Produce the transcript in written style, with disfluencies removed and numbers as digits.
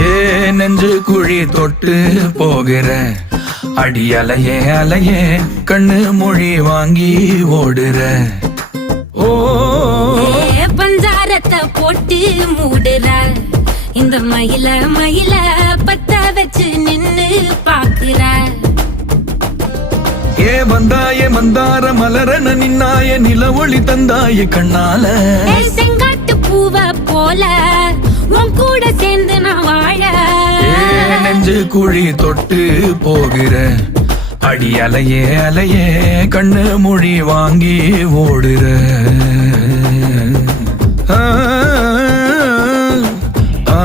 ஏ நெஞ்சு குழி தொட்டு போகிற அடி அலையே அலையே கண்ணு மொழி வாங்கி ஓடுற. ஓ பஞ்சாரத்தை போட்டு மூடுற இந்த மயில மயில பத்த வச்சு நின்னு பாக்குற. ஏ வந்தாய மந்தார மலரன நின்னாய நில ஒளி தந்தாய கண்ணால. செங்காட்டு பூவ போல உன் கூட சேர்ந்து நான் வாழ. நெஞ்சு குழி தொட்டு போகிற அடி அலையே அலையே கண்ணு மொழி வாங்கி ஓடுற. ஆ ஆ